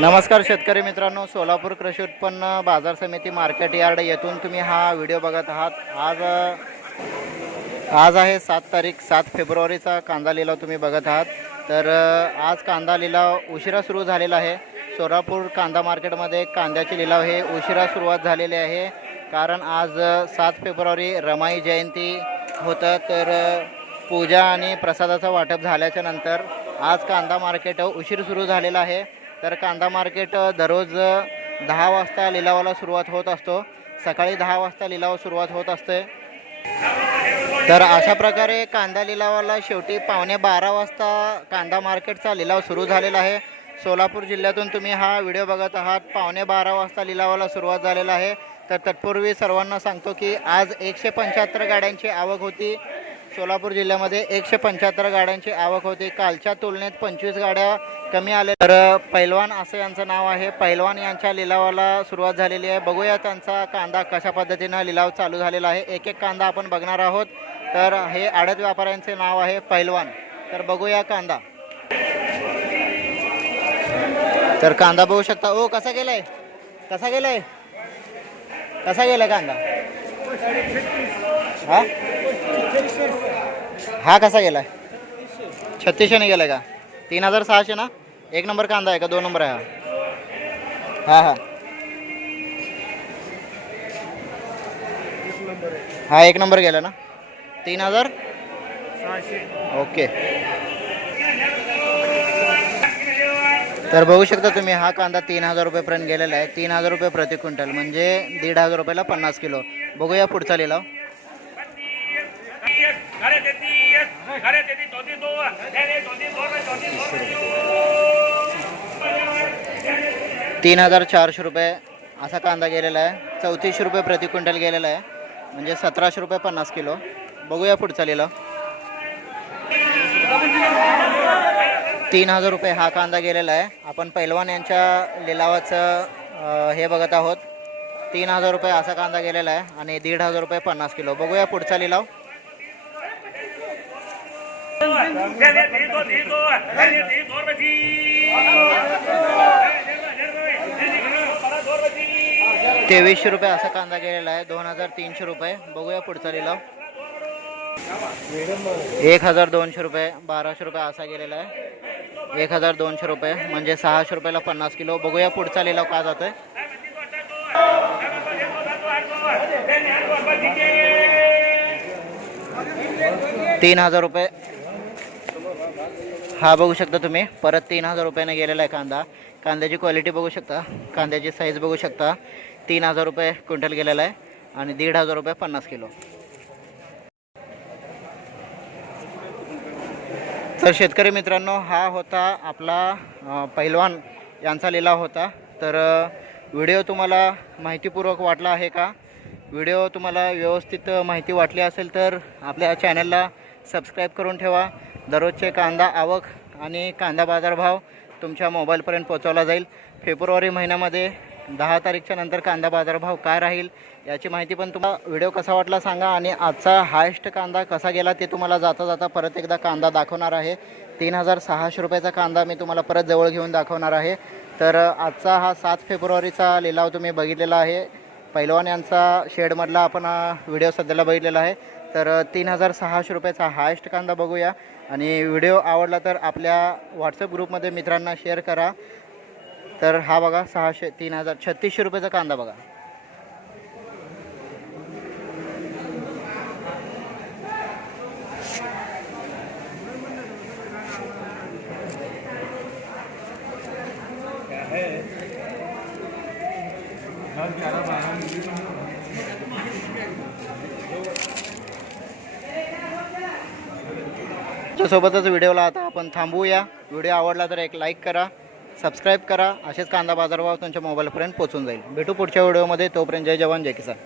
नमस्कार शेतकरी मित्रांनो सोलापूर कृषी उत्पन्न बाजार समिती मार्केट यार्ड येथून तुम्ही हा व्हिडिओ बघत आहात. आज आज आहे सात तारीख सात फेब्रुवारीचा कांदा लिलाव तुम्ही बघत आहात. तर आज कांदा लिलाव उशिरा सुरू झालेला आहे. सोलापूर कांदा मार्केटमध्ये कांद्याचे लिलाव हे उशिरा सुरुवात झालेले आहे. कारण आज सात फेब्रुवारी रमाई जयंती होतं. तर पूजा आणि प्रसादाचं वाटप झाल्याच्यानंतर आज कांदा मार्केट उशीर सुरू झालेला आहे. तर कांदा मार्केट दररोज दहा वाजता लिलावाला सुरुवात होत असतो. सकाळी दहा वाजता लिलाव सुरुवात होत असते. तर अशा प्रकारे कांदा लिलावाला शेवटी पावणे बारा वाजता कांदा मार्केटचा लिलाव सुरू झालेला आहे. सोलापूर जिल्ह्यातून तुम्ही हा व्हिडिओ बघत आहात. पावणे बारा वाजता लिलावाला सुरुवात झालेला आहे. तर तत्पूर्वी सर्वांना सांगतो की आज एकशे पंच्याहत्तर गाड्यांची आवक होती. सोलापूर जिल्ह्यामध्ये एकशे पंच्याहत्तर गाड्यांची आवक होती. कालच्या तुलनेत पंचवीस गाड्या कमी आल्या. तर पैलवान असं यांचं नाव आहे. पैलवान यांच्या लिलावाला सुरुवात झालेली आहे. बघूया त्यांचा कांदा कशा पद्धतीनं लिलाव चालू झालेला आहे. एक एक कांदा आपण बघणार आहोत. तर हे आडत व्यापाऱ्यांचे नाव आहे पैलवान. तर बघूया कांदा. तर कांदा बघू शकता. ओ कसा गेलाय? कसा गेलाय? कसा गेलाय कांदा? हा? हा कसा गेलाय? छत्तीसशेने गेलाय का? तीन हजार सहाशे ना? एक नंबर कांदा आहे का? दोन नंबर आहे हा. हा हा. हा एक नंबर गेला ना? तीन हजार? ओके. तर बघू शकता तुम्ही हा कांदा तीन हजार रुपयेपर्यंत गेलेला आहे. तीन हजार रुपये प्रति क्विंटल म्हणजे दीड हजार रुपयाला पन्नास किलो. बघूया पुढचा लिलाव. तीन हजार चारशे रुपये असा कांदा गेलेला आहे. चौतीसशे रुपये प्रति क्विंटल गेलेला आहे. म्हणजे सतराशे रुपये पन्नास किलो. बघूया पुढचा लिलाव. तीन हजार रुपये हा कांदा गेलेला आहे. आपण पैलवान यांच्या लिलावाचं हे बघत आहोत. तीन हजार रुपये असा कांदा गेलेला आहे आणि दीड हजार रुपये पन्नास किलो. बघूया पुढचा लिलाव. तेवीसशे रुपये असा कांदा गेलेला आहे. दोन हजार तीनशे रुपये. बघूया पुढचा लिलाव. एक हजार दोनशे रुपये बाराशे रुपये असा गेलेला आहे. एक हजार दोनशे रुपये म्हणजे सहाशे रुपयाला पन्नास किलो. बघूया पुढचा लिलाव का जातोय. तीन हजार रुपये. हा बघू शकता तुम्ही. परत तीन हजार रुपयाने गेलेला आहे कांदा. कांद्याची क्वालिटी बघू शकता. कांद्याची साईज बघू शकता. तीन हजार रुपये क्विंटल गेलेला आहे. आणि दीड हजार रुपये पन्नास किलो. तर शेतकरी मित्रांनो हा होता आपला अ, पैलवान. यांचा लिलाव होता. तर व्हिडिओ तुम्हाला माहितीपूर्वक वाटला आहे का? व्हिडिओ तुम्हाला व्यवस्थित माहिती वाटली असेल तर आपल्या चॅनलला सबस्क्राईब करून ठेवा. दररोजचे कांदा आवक आणि कांदा बाजारभाव तुमच्या मोबाईलपर्यंत पोहोचवला जाईल. फेब्रुवारी महिन्यामध्ये दहा तारीखच्या नंतर कांदा बाजारभाव काय राहील याची माहिती पण तुम्हाला व्हिडिओ कसा वाटला सांगा आणि आजचा हायस्ट कांदा कसा गेला ते तुम्हाला जाता जाता परत एकदा कांदा दाखवणार आहे. तीन हजार सहाशे रुपयाचा कांदा मी तुम्हाला परत जवळ घेऊन दाखवणार आहे. तर आजचा हा सात फेब्रुवारीचा लिलाव तुम्ही बघितलेला आहे. पैलवान यांचा शेडमधला आपण व्हिडिओ सध्याला बघितलेला आहे. तर तीन हजार सहाशे रुपयाचा हायेस्ट कांदा बघूया. आणि व्हिडिओ आवडला तर आपल्या व्हॉट्सअप ग्रुपमध्ये मित्रांना शेअर करा. तर हा बघा सहाशे तीन हजार छत्तीसशे रुपयाचा कांदा बघा. त्यासोबतच व्हिडिओला आता आपण थांबूया. व्हिडिओ आवडला तर एक लाईक करा सबस्क्राईब करा. असेच कांदा बाजारभाव तुमच्या मोबाईलपर्यंत पोहोचून जाईल. भेटू पुढच्या व्हिडिओमध्ये. तोपर्यंत जय जवान जय किसान.